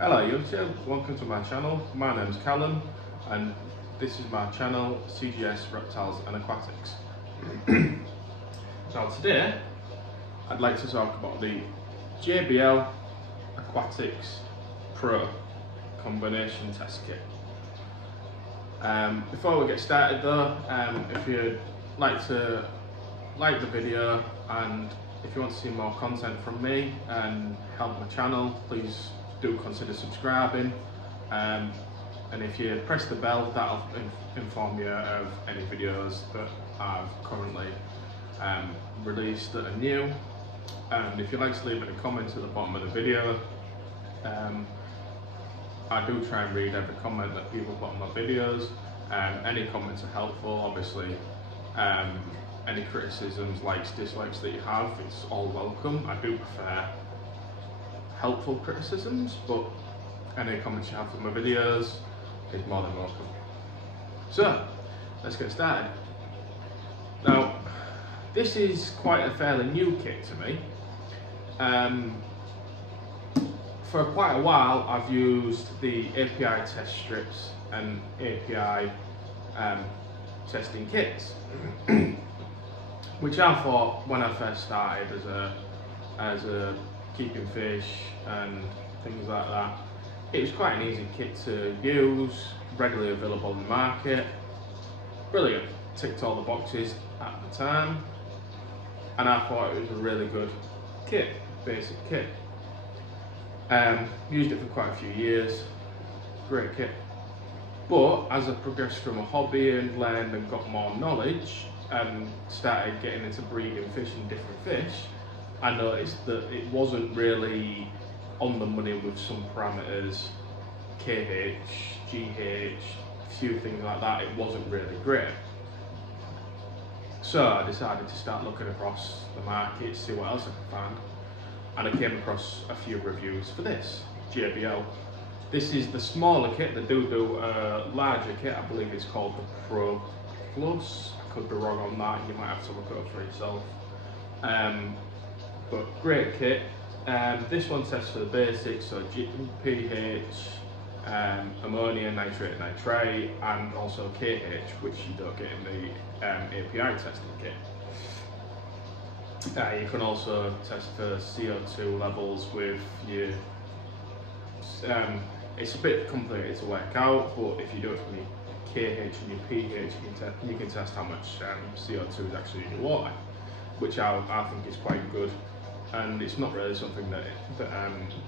Hello YouTube, welcome to my channel. My name's Callum and this is my channel CGS Reptiles and Aquatics. Now today I'd like to talk about the JBL Aquatics Pro Combination Test Kit. Before we get started though, if you'd like to like the video and if you want to see more content from me and help my channel, please do consider subscribing, and if you press the bell, that'll inform you of any videos that I've currently released that are new. And if you'd like to leave any comments at the bottom of the video, I do try and read every comment that people put on my videos. Any comments are helpful, obviously. Any criticisms, likes, dislikes that you have, it's all welcome. I do prefer helpful criticisms, but any comments you have for my videos is more than welcome. So, let's get started. Now, this is quite a fairly new kit to me. For quite a while, I've used the API test strips and API testing kits, which I thought when I first started as a keeping fish and things like that, it was quite an easy kit to use, readily available in the market, brilliant, ticked all the boxes at the time, and I thought it was a really good kit, basic kit. Used it for quite a few years, great kit. But as I progressed from a hobby and learned and got more knowledge and started getting into breeding fish and different fish, I noticed that it wasn't really on the money with some parameters, KH, GH, a few things like that. It wasn't really great. So I decided to start looking across the market, see what else I could find. And I came across a few reviews for this, JBL. This is the smaller kit. They do a larger kit, I believe it's called the Pro Plus. I could be wrong on that, you might have to look it up for yourself. But great kit. This one tests for the basics, so pH, ammonia, nitrate, nitrate, and also KH, which you don't get in the API testing kit. You can also test for CO2 levels with your. It's a bit complicated to work out, but if you do it from your KH and your pH, you can test how much CO2 is actually in your water, which I think is quite good. And it's not really something that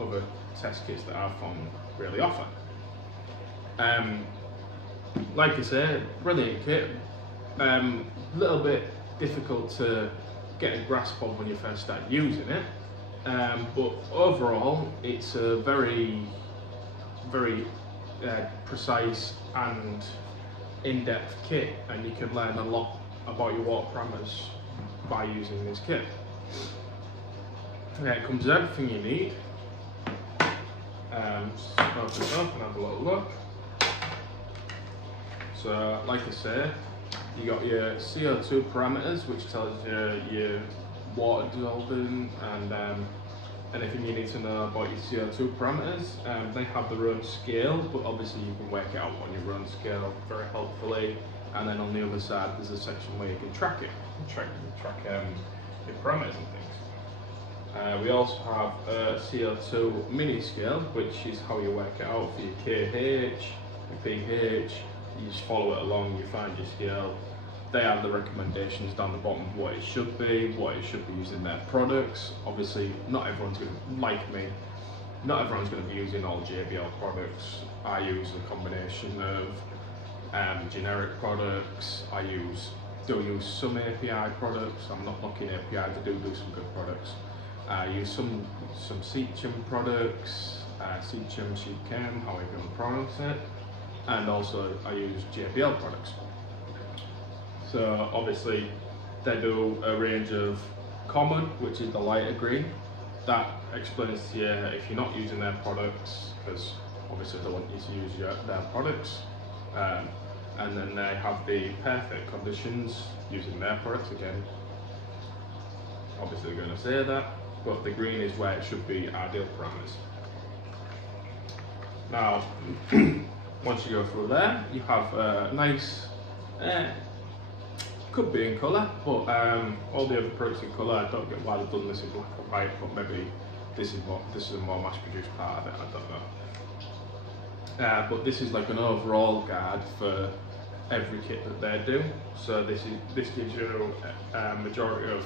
other test kits that I've found really offer. Like I say, brilliant kit. Little bit difficult to get a grasp of when you first start using it, but overall it's a very precise and in-depth kit, and you can learn a lot about your water parameters by using this kit. It comes with everything you need. Just open it up and have a little look. So, like I say, you got your CO2 parameters, which tells you your water dissolving and anything you need to know about your CO2 parameters. They have their own scale, but obviously you can work it out on your own scale very helpfully. And then on the other side, there's a section where you can track it, track your parameters and things. We also have a CO2 mini scale, which is how you work it out for your KH, your pH. You just follow it along, you find your scale. They have the recommendations down the bottom of what it should be using their products. Obviously, not everyone's going to, like me, not everyone's going to be using all JBL products. I use a combination of generic products. I do use some API products. I'm not knocking API, they do some good products. I use some Seachem products, Seachem, Sheepchem, how you can pronounce it, and also I use JBL products. So obviously they do a range of common, which is the lighter green. That explains to you if you're not using their products, because obviously they want you to use their products. And then they have the perfect conditions using their products again. Obviously they're going to say that, but the green is where it should be ideal parameters. Now, once you go through there, you have a nice, could be in colour, but all the other products in colour. I don't get why they've done this in black or white, but maybe this is a more mass-produced part of it. I don't know. But this is like an overall guide for every kit that they do. So this gives you a majority of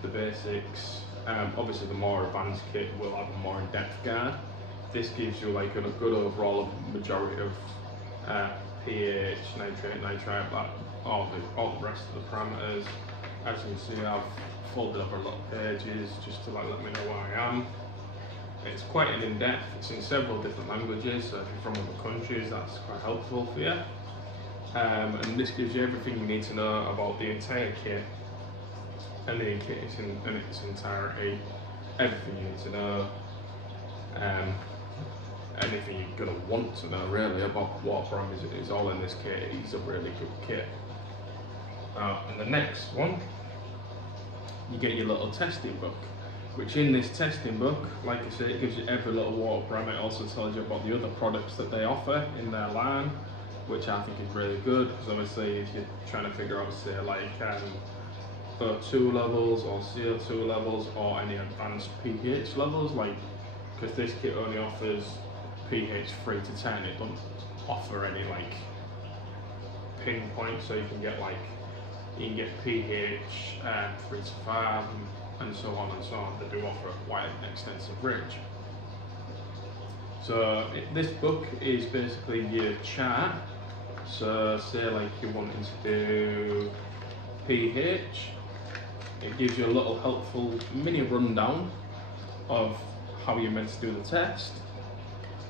the basics. Obviously, the more advanced kit will have a more in-depth guide. This gives you like a good overall majority of pH, nitrate, nitrite, all the rest of the parameters. As you can see, I've folded up a lot of pages just to like let me know where I am. It's quite an in-depth. It's in several different languages, so if you're from other countries, that's quite helpful for you. And this gives you everything you need to know about the entire kit and the kit in its entirety. Everything you need to know. Anything you're going to want to know really about water parameters is all in this kit. It's a really good kit. And the next one, you get your little testing book, which in this testing book, like I say, it gives you every little water parameter. It also tells you about the other products that they offer in their line, which I think is really good, because obviously if you're trying to figure out, say, like O2 levels or CO2 levels or any advanced pH levels, like, because this kit only offers pH 3 to 10, it doesn't offer any like pinpoint, so you can get pH 3 to 5 and so on and so on. They do offer quite an extensive range. So this book is basically your chart. So say like you're wanting to do pH, it gives you a little helpful mini rundown of how you're meant to do the test.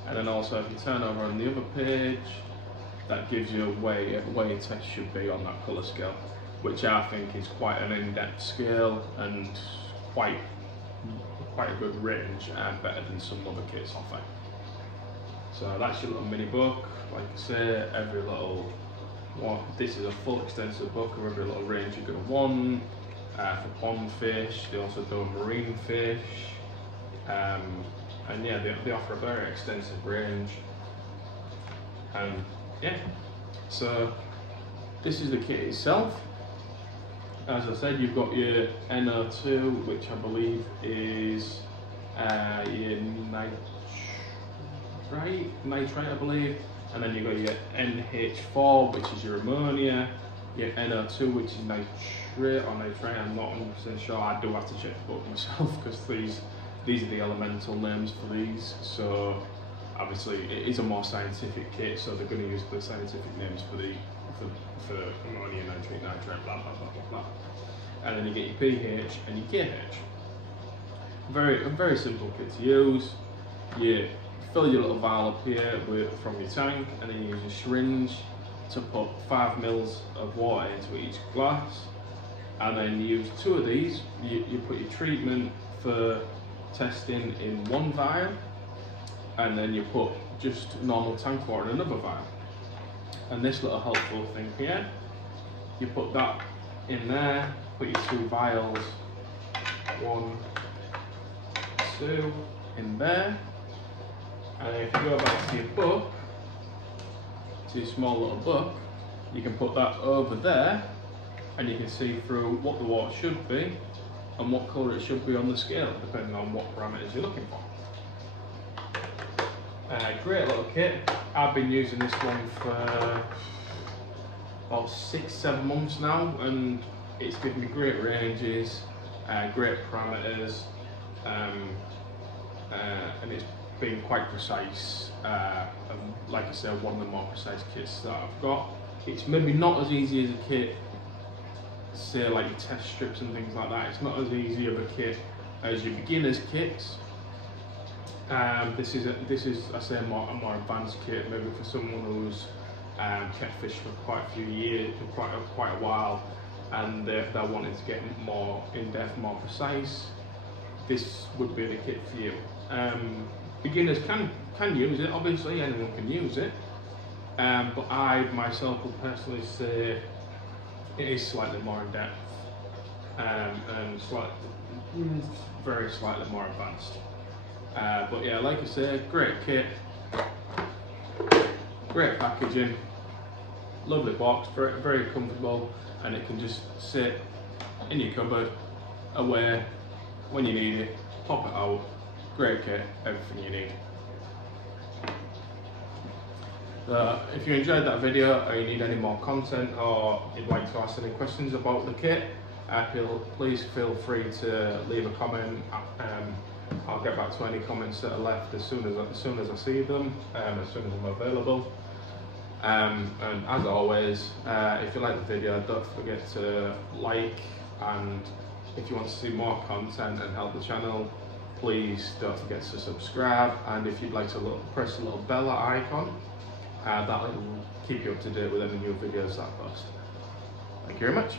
And then also if you turn over on the other page, that gives you where your test should be on that colour scale, which I think is quite an in-depth scale and quite a good range and better than some other kits offer. So that's your little mini book. Like I say, every little one, this is a full extensive book of every little range you're going to want. For pond fish, they also do marine fish. And yeah, they offer a very extensive range. Yeah, so this is the kit itself. As I said, you've got your NO2, which I believe is your nitrate, I believe, and then you've got your NH4, which is your ammonia, your NO2, which is nitrate or nitrate. I'm not 100% sure. I do have to check the book myself because these are the elemental names for these. So obviously it is a more scientific kit, so they're going to use the scientific names for ammonia, nitrate, nitrate, blah blah blah blah blah. And then you get your pH and your KH. A very simple kit to use. You fill your little vial up here from your tank, and then you use your syringe to put 5 mils of water into each glass. And then you use 2 of these. You put your treatment for testing in one vial, and then you put just normal tank water in another vial. And this little helpful thing here, you put that in there, put your 2 vials, 1, 2 in there, and if you go back to your book, to your small little book, you can put that over there, and you can see through what the water should be and what colour it should be on the scale, depending on what parameters you're looking for. Great little kit. I've been using this one for about 6-7 months now, and it's given me great ranges, great parameters, and it's been quite precise. And like I said, one of the more precise kits that I've got. It's maybe not as easy as a kit, say like your test strips and things like that. It's not as easy of a kit as your beginner's kits. This is I say a more advanced kit, maybe for someone who's kept fish for quite a few years, quite a while, and they're wanting to get more in-depth, more precise. This would be the kit for you. Beginners can use it. Obviously, anyone can use it. But I myself would personally say it is slightly more in depth and very slightly more advanced. But yeah, like I say, great kit, great packaging, lovely box, very, very comfortable, and it can just sit in your cupboard, away, when you need it, pop it out. Great kit, everything you need. If you enjoyed that video, or you need any more content, or you'd like to ask any questions about the kit, please feel free to leave a comment. I'll get back to any comments that are left as soon as I see them, as soon as I'm available. And as always, if you like the video, don't forget to like, and if you want to see more content and help the channel, please don't forget to subscribe, and if you'd like to press the little bell icon, that will keep you up to date with any new videos that I post. Thank you very much.